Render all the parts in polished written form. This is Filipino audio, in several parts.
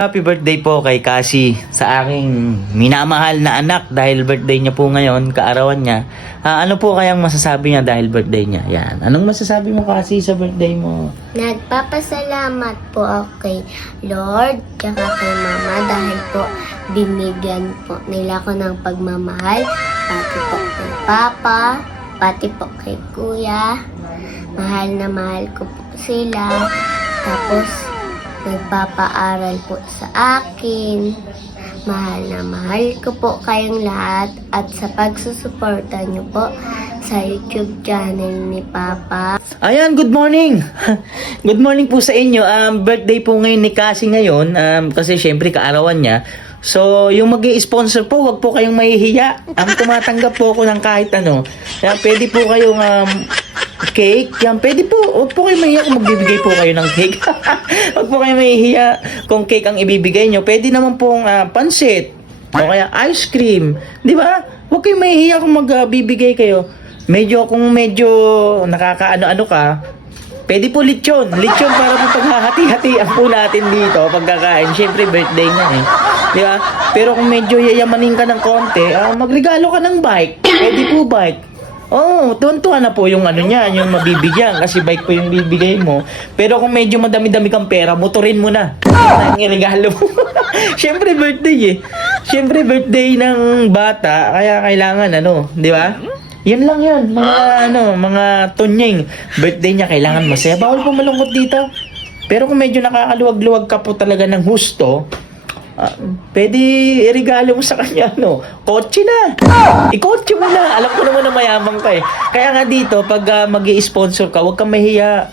Happy birthday po kay Cassie sa aking minamahal na anak dahil birthday niya po ngayon, kaarawan niya. Ano po kayang masasabi niya dahil birthday niya? Yan. Anong masasabi mo Cassie sa birthday mo? Nagpapasalamat po ako kay Lord tsaka kay Mama dahil po binigyan po nila ko ng pagmamahal. Pati po kay Papa, pati po kay Kuya. Mahal na mahal ko po sila. Tapos nagpapaaral po sa akin. Mahal na mahal ko po kayong lahat at sa pagsusuporta niyo po sa YouTube channel ni Papa. Ayan, good morning! Good morning po sa inyo. Birthday po ngayon ni Cassie ngayon kasi syempre kaarawan niya. So, yung mag-i-sponsor po, wag po kayong mahihiya. Tumatanggap po ako ng kahit ano. Kaya pwede po kayong cake. Yan, pwede po. Huwag po kayo mahihiya kung magbibigay po kayo ng cake. Huwag po kayo mahihiya kung cake ang ibibigay nyo. Pwede naman pong pansit. O kaya ice cream. Di ba? Huwag kayo mahihiya kung magbibigay kayo. Kung medyo nakakaano-ano ka, pwede po lechon. Lechon para po paghahati-hatian po natin dito pagkakain. Siyempre, birthday nga eh. Di ba? Pero kung medyo yayamanin ka ng konti, magregalo ka ng bike. Pwede po bike. Tuwan-tuwa na po yung ano niya, yung mabibigyan kasi bike po yung bibigay mo. Pero kung medyo madami-dami kang pera, motorin mo na. Yan ang iregalo mo. Siyempre birthday eh. Siyempre birthday ng bata, kaya kailangan di ba? Yan lang yan, mga tunying. Birthday niya, kailangan masaya. Bawal po malungkot dito. Pero kung medyo nakakaluwag-luwag ka po talaga ng husto, pwede i-regalo mo sa kanya, kotse na. I-kotse mo na. Alam ko naman na mayamang ka eh. Kaya nga dito, pag mag-i-sponsor ka, huwag kang mahiya.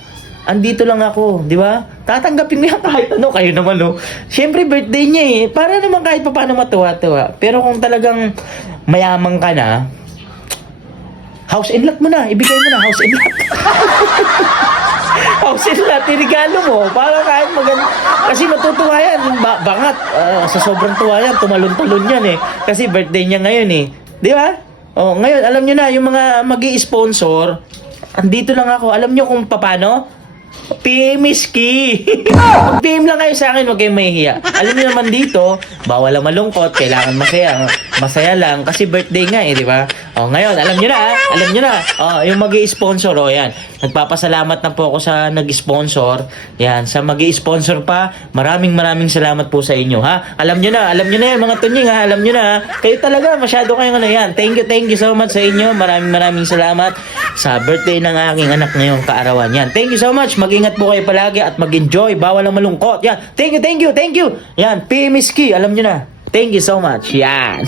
Andito lang ako, di ba? Tatanggapin mo yan kahit ano, kayo naman, Siyempre, birthday niya eh. Para naman kahit pa paano matuwa-tuwa. Pero kung talagang mayamang ka na, house and lot mo na. Ibigay mo na, house and lot. House and lot, regalo mo. Para kahit maganda. Kasi matutuwa yan. Bangat. Sa sobrang tuwa yan, tumalon-talon yan eh. Kasi birthday niya ngayon eh. Di ba? Ngayon, alam nyo na, yung mga mag-i-sponsor, andito lang ako. Alam nyo kung paano? Pimiski. PM lang kayo sa akin, huwag kayong mahihiya. Alam niyo naman dito, bawal lang malungkot, kailangan masaya. Masaya lang kasi birthday nga eh, di ba? Ngayon, alam niyo na. Yung magi-sponsor, yan. Nagpapasalamat na po ako sa nag-sponsor. Yan, sa magi-sponsor pa, maraming salamat po sa inyo, ha? Alam niyo na yan, mga tunying, ha? Alam niyo na, ha? Kayo talaga, masyado kayong yan. Thank you so much sa inyo. Maraming salamat sa birthday ng aking anak ngayong kaarawan. Yan, thank you so much. Mag-ingat po kayo palagi at mag-enjoy. Bawal lang malungkot. Yan. Thank you. Yan. PMSK. Alam nyo na. Thank you so much. Yan.